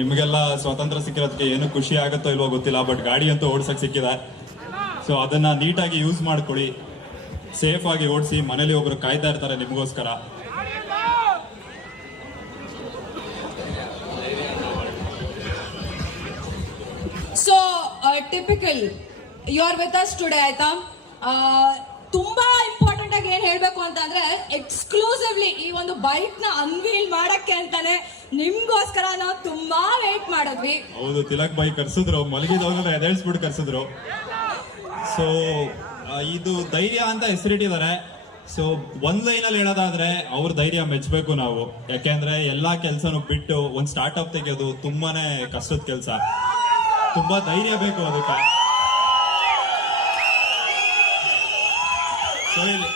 ನಿಮಗೆಲ್ಲ ಸ್ವಾತಂತ್ರ್ಯ ಸಿಕ್ಕಿರೋದಕ್ಕೆ ಏನು ಖುಷಿ ಆಗುತ್ತೋ ಇಲ್ವೋ ಗೊತ್ತಿಲ್ಲ, ಬಟ್ ಗಾಡಿ ಅಂತೂ ಓಡ್ಸಕ್ ಸಿಕ್ಕಿದೆ. ಸೊ ಅದನ್ನ ನೀಟಾಗಿ ಯೂಸ್ ಮಾಡ್ಕೊಳ್ಳಿ, ಸೇಫ್ ಆಗಿ ಓಡಿಸಿ. ಮನೇಲಿ ಒಬ್ರು ಕಾಯ್ತಾ ಇರ್ತಾರೆ ನಿಮಗೋಸ್ಕರ. So typical you are with us today ಆಯ್ತಾ. ತುಂಬಾ ಇಂಪಾರ್ಟೆಂಟ್ ಆಗಿ ಏನ್ ಹೇಳ್ಬೇಕು ಅಂತಂದ್ರೆ, ಎಕ್ಸ್ಕ್ಲೂಸಿವ್ಲಿ ಈ ಒಂದು ಬೈಕ್ ನ ಅನ್ವೀಲ್ ಮಾಡಕ್ಕೆ ಅಂತಾನೆ ನಿಮ್ಗೋಸ್ಕರ ನಾವು ತುಂಬಾ ವೇಟ್ ಮಾಡಿದ್ವಿ. ಹೌದು, ತಿಲಕ್ ಬೈಕ್ ಕರ್ಸಿದ್ರು, ಮಲಗಿದವ್ರನ್ನ ಎದೇಳ್ಸ್ಬಿಟ್ಟು ಕರ್ಸಿದ್ರು. ಸೊ ಇದು ಧೈರ್ಯ ಅಂತ ಹೆಸರಿಟ್ಟಿದ್ದಾರೆ. ಸೊ ಒಂದ್ ಲೈನ್ ಅಲ್ಲಿ ಹೇಳೋದಾದ್ರೆ ಅವ್ರ ಧೈರ್ಯ ಮೆಚ್ಚಬೇಕು ನಾವು. ಯಾಕೆಂದ್ರೆ ಎಲ್ಲಾ ಕೆಲ್ಸನೂ ಬಿಟ್ಟು ಒಂದ್ ಸ್ಟಾರ್ಟ್ಅಪ್ ತೆಗೆಯೋದು ತುಂಬಾನೇ ಕಷ್ಟದ ಕೆಲಸ, ತುಂಬಾ ಧೈರ್ಯ ಬೇಕು ಅದಕ್ಕೆ. ಸೊ ಇಲ್ಲಿ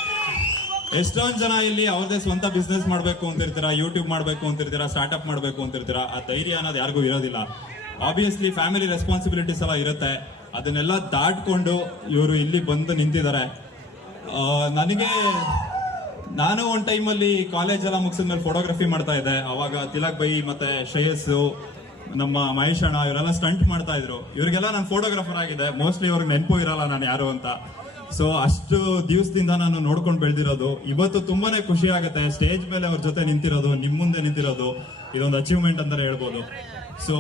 ಎಷ್ಟೊಂದ್ ಜನ ಇಲ್ಲಿ ಅವ್ರದೇ ಸ್ವಂತ ಬಿಸ್ನೆಸ್ ಮಾಡ್ಬೇಕು ಅಂತಿರ್ತೀರಾ, ಯೂಟ್ಯೂಬ್ ಮಾಡ್ಬೇಕು ಅಂತಿರ್ತೀರಾ, ಸ್ಟಾರ್ಟ್ಅಪ್ ಮಾಡ್ಬೇಕು ಅಂತಿರ್ತೀರಾ. ಆ ಧೈರ್ಯ ಅನ್ನೋದು ಯಾರಿಗೂ ಇರೋದಿಲ್ಲ. ಆಬ್ವಿಯಸ್ಲಿ ಫ್ಯಾಮಿಲಿ ರೆಸ್ಪಾನ್ಸಿಬಿಲಿಟೀಸ್ ಎಲ್ಲ ಇರುತ್ತೆ, ಅದನ್ನೆಲ್ಲ ದಾಟ್ಕೊಂಡು ಇವರು ಇಲ್ಲಿ ಬಂದು ನಿಂತಿದ್ದಾರೆ. ನಾನು ಒಂದ್ ಟೈಮಲ್ಲಿ ಕಾಲೇಜ್ ಎಲ್ಲ ಮುಗಿಸಿದ್ಮೇಲೆ ಫೋಟೋಗ್ರಫಿ ಮಾಡ್ತಾ ಇದ್ದೆ. ಅವಾಗ ತಿಲಕ್ ಬೈ ಮತ್ತೆ ಶ್ರೇಯಸ್ಸು, ನಮ್ಮ ಮಹೇಶ್ ಅಣ್ಣ ಇವರೆಲ್ಲ ಸ್ಟಂಟ್ ಮಾಡ್ತಾ ಇದ್ರು. ಇವ್ರಿಗೆಲ್ಲ ನಾನು ಫೋಟೋಗ್ರಾಫರ್ ಆಗಿದೆ. ಮೋಸ್ಟ್ಲಿ ಅವ್ರಿಗೆ ನೆನಪು ಇರಲ್ಲ ನಾನು ಯಾರು ಅಂತ. ಸೊ ಅಷ್ಟು ದಿವಸದಿಂದ ನಾನು ನೋಡ್ಕೊಂಡು ಬೆಳೆದಿರೋದು. ಇವತ್ತು ತುಂಬಾನೇ ಖುಷಿ ಆಗುತ್ತೆ ಸ್ಟೇಜ್ ಮೇಲೆ ಅವ್ರ ಜೊತೆ ನಿಂತಿರೋದು, ನಿಮ್ ಮುಂದೆ ನಿಂತಿರೋದು. ಇದೊಂದು ಅಚೀವ್ಮೆಂಟ್ ಅಂತಾನೆ ಹೇಳ್ಬೋದು. ಸೊ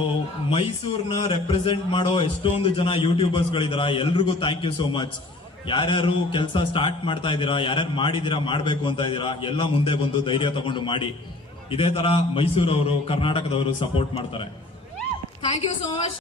ಮೈಸೂರ್ನ ರೆಪ್ರೆಸೆಂಟ್ ಮಾಡೋ ಎಷ್ಟೊಂದು ಜನ ಯೂಟ್ಯೂಬರ್ಸ್ ಗಳಿದಾರ, ಎಲ್ರಿಗೂ ಥ್ಯಾಂಕ್ ಯು ಸೋ ಮಚ್. ಯಾರ್ಯಾರು ಕೆಲಸ ಸ್ಟಾರ್ಟ್ ಮಾಡ್ತಾ ಇದ್ದೀರಾ, ಯಾರ್ಯಾರು ಮಾಡಿದೀರಾ, ಮಾಡ್ಬೇಕು ಅಂತ ಇದ್ದೀರಾ, ಎಲ್ಲ ಮುಂದೆ ಬಂದು ಧೈರ್ಯ ತಗೊಂಡು ಮಾಡಿ. ಇದೇ ತರ ಮೈಸೂರವರು, ಕರ್ನಾಟಕದವರು ಸಪೋರ್ಟ್ ಮಾಡ್ತಾರೆ. Thank you so much.